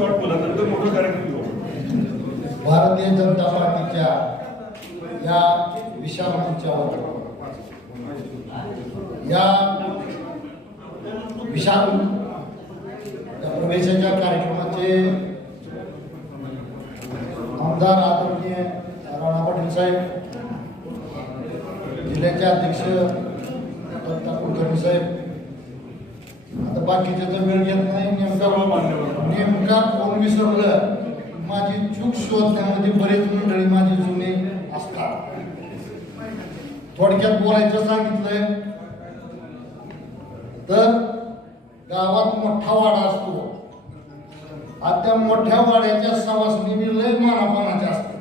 Short बोला नंतर मोठं कार्यक्रम घेऊ भारतीय जनता पार्टीच्या या विशाल या विशाल या प्रवेशाच्या कार्यक्रमाचे आमदार आदरणीय राणा पाटील साहेब जिल्ह्याचे अध्यक्ष दत्ता कुलकर्णी साहेब आता बाकीचे तर वेळ घेत नाही नेमका नेमका कोण विसरलं? माझी चूक शोधण्यामध्ये बरेच मंडळी माझी जुने असतात. थोडक्यात बोलायचं सांगितलंय. तर गावात मोठा वाडा असतो. आणि त्या मोठ्या वाड्याच्या सवासनी लय मानापानाच्या असतात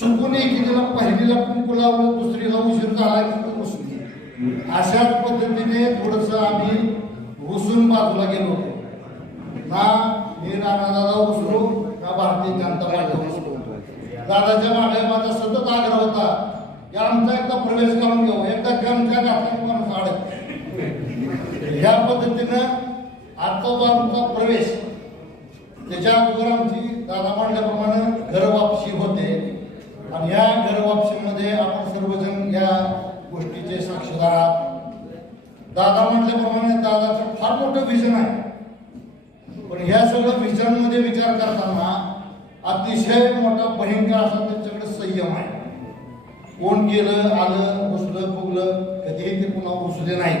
चुकून एकीला पहिलीला कुंकू लावलं दुसरीला उशीर झाला अशाच पद्धतीने थोडस आम्ही घुसून बाजूला गेलो होतो. ना मी राणादादा उसलो ना भारतीय जनता पार्टी उसलो दादाच्या मागे माझा सतत आग्रह होता की आमचा एकदा प्रवेश करून घेऊ. एकदा गमच्या घातला माणूस अडक ह्या पद्धतीनं आजचा प्रवेश त्याच्या अगोदर आमची दादा म्हणल्याप्रमाणे घर वापसी होते. आणि या घर वापसीमध्ये आपण सर्वजण या गोष्टीचे साक्षीदार. दादा म्हटल्याप्रमाणे दादाचं फार मोठं विजन आहे. पण ह्या सगळं विजन विचार करताना अतिशय मोठा भयंकर असा त्यांच्याकडे संयम आहे. कोण गेलं आलं घुसलं फुगलं कधीही ते पुन्हा घुसले नाही.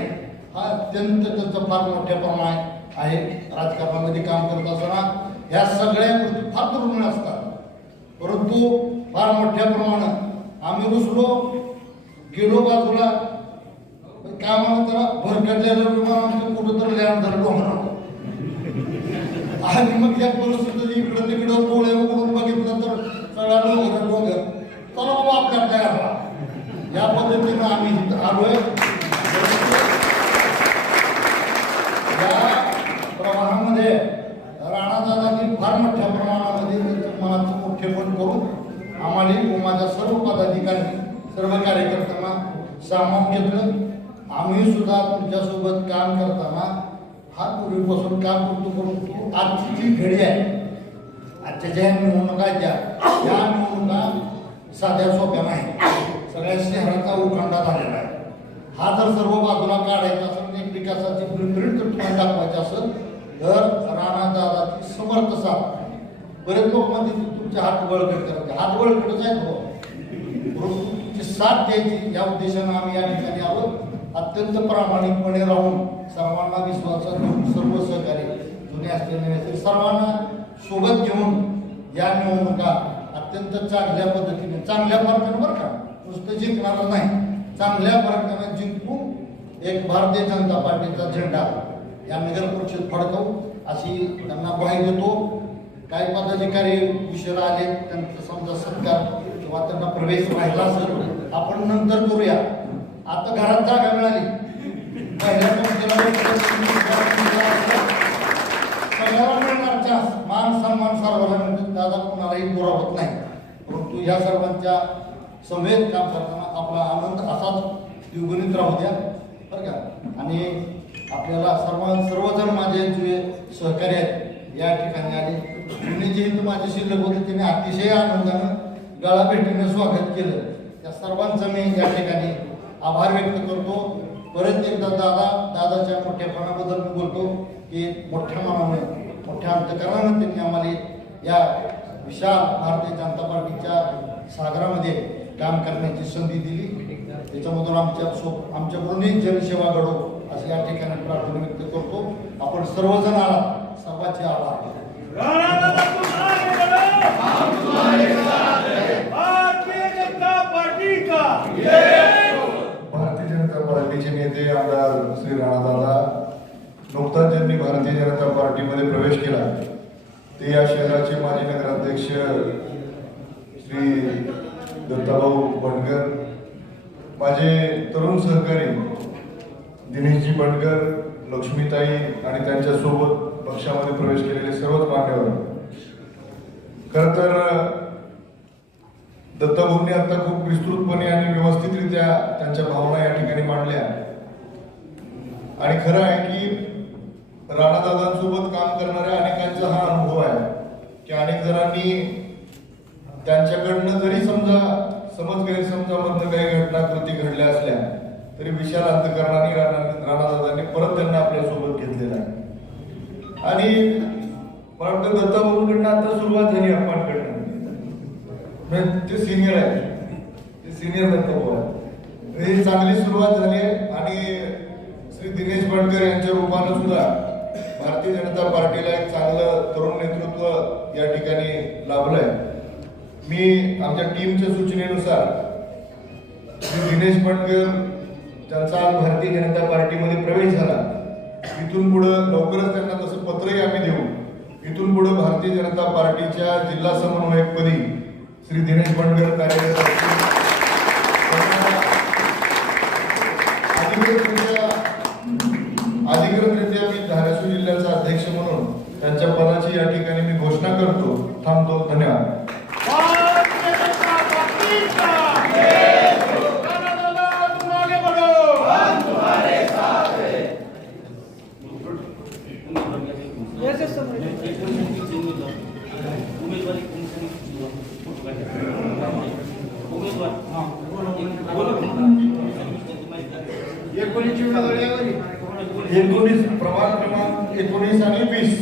हा अत्यंत त्याचं फार मोठ्या प्रमाणात आहे. राजकारणामध्ये काम करत असताना ह्या सगळ्या गोष्टी फार दुर्मिळ असतात. परंतु फार मोठ्या प्रमाणात आम्ही रुसलो गेलो बाजूला. काय म्हणा त्याला भरकटलेलं विमान आमचं कुठं तर लँड झालं डोंगरावर. आणि मग त्या परिस्थितीत इकडं तिकडं डोळे उघडून बघितलं तर सगळा डोंगर डोंगर. चला बाबा आपल्या आपल्या घराला या पद्धतीनं आम्ही आलोय. या प्रवाहामध्ये राणादादांनी फार मोठ्या प्रमाणामध्ये त्यांचं मनाचं मोठेपण करून आम्हाला माझ्या सर्व पदाधिकारी सर्व कार्यकर्ते सामावून घेतलं आम्ही सुद्धा तुमच्यासोबत काम करताना हा पूर्वीपासून काम करतो परंतु आजची जी घडी आहे आजच्या ज्या निवडणुकाच्या त्या या निवडणुका साध्या सोप्या नाही. सगळ्या शहराचा उखंडा झालेला आहे. हा जर सर्व बाजूला काढायचा असेल एक विकासाची प्रिंट जर तुम्हाला दाखवायची असेल तर राणादादाची समर्थ साथ बरेच लोक म्हणजे तुमचे हात बळकट करते हात बळकटच आहेत हो. त्यांची साथ द्यायची. या उद्देशानं आम्ही या ठिकाणी आलो अत्यंत प्रामाणिकपणे राहून सर्वांना विश्वासात घेऊन सर्व सहकारी जुने असलेले सर्वांना सोबत घेऊन या निवडणुका अत्यंत चांगल्या पद्धतीने चांगल्या फरकानं बरं का नुसतं जिंकणारच नाही. चांगल्या प्रकारे जिंकून एक भारतीय जनता पार्टीचा झेंडा या नगर परिषद फडकवू अशी त्यांना ग्वाही देतो. काही पदाधिकारी उशिरा आले त्यांचा समजा सत्कार किंवा त्यांना प्रवेश राहिला असेल आपण नंतर करूया. आता घरात जागा मिळाली. पहिल्या मान सन्मान सर्वांना दादा कोणालाही दुरावत नाही. परंतु या सर्वांच्या समेत काम करताना आपला आनंद असाच द्विगुणित राहू द्या. बरं का? आणि आपल्याला सर्व सर्वजण माझे जे सहकारी आहेत या ठिकाणी आले. जुने जे माझे शिल्लक होते त्यांनी अतिशय आनंदानं गळा भेटीनं स्वागत केलं. त्या सर्वांचं मी या ठिकाणी आभार व्यक्त करतो. परत एकदा दादा दादाच्या मोठ्यापणाबद्दल मी बोलतो की मोठ्या मनाने मोठ्या अंतकरणानं त्यांनी आम्हाला या विशाल भारतीय जनता पार्टीच्या सागरामध्ये काम करण्याची संधी दिली. त्याच्यामधून आमच्या सो आमच्याकडूनही जनसेवा घडो असं या ठिकाणी प्रार्थना व्यक्त करतो. आपण सर्वजण आला सर्वांचे आभार राणा तुम आगे बढ़ो भारतीय जनता पार्टी का भारतीय जनता पार्टीचे नेते आमदार श्री राणादादा नुकताच ज्यांनी भारतीय जनता पार्टीमध्ये प्रवेश केला. ते या शहराचे माजी नगराध्यक्ष श्री दत्ताभाऊ भटकर माझे तरुण सहकारी दिनेशजी भटकर लक्ष्मीताई आणि त्यांच्यासोबत पक्षामध्ये प्रवेश केलेले सर्वच मान्यवर. खरं तर दत्ताभाऊंनी आता खूप विस्तृतपणे आणि व्यवस्थितरित्या त्यांच्या भावना या ठिकाणी मांडल्या आणि खरं आहे की राणादादांसोबत काम करणाऱ्या अनेकांचा हा अनुभव आहे की अनेक जणांनी त्यांच्याकडनं जरी समजा समज गैरसमजामधनं काही घटना कृती घडल्या असल्या तरी विशाल अंतकरणाने राणा राणादादांनी परत त्यांना आपल्यासोबत घेतलेला आहे. आणि मला वाटतं दत्ता आता सुरुवात झाली आपणकडनं ते सिनियर आहे. ते सिनियर दत्तभाऊ आहे ही चांगली सुरुवात झाली आहे आणि श्री दिनेश पाटकर यांच्या रूपानं सुद्धा भारतीय जनता पार्टीला एक चांगलं तरुण नेतृत्व या ठिकाणी लाभलंय मी आमच्या टीमच्या सूचनेनुसार श्री दिनेश पाटकर त्यांचा आज भारतीय जनता पार्टीमध्ये प्रवेश झाला. इथून पुढं लवकरच त्यांना तसं पत्रही आम्ही देऊ. इथून पुढं भारतीय जनता पार्टीच्या जिल्हा समन्वयकपदी श्री दिनेश बंडगर कार्यरत असतील अधिकृतरित्या अधिकृतरित्या मी धाराशिव जिल्ह्याचा अध्यक्ष म्हणून त्यांच्या पदाची या ठिकाणी मी घोषणा करतो थांबतो. धन्यवाद. एकोणीस प्रभाग क्रमांक एकोणीस आणि वीस.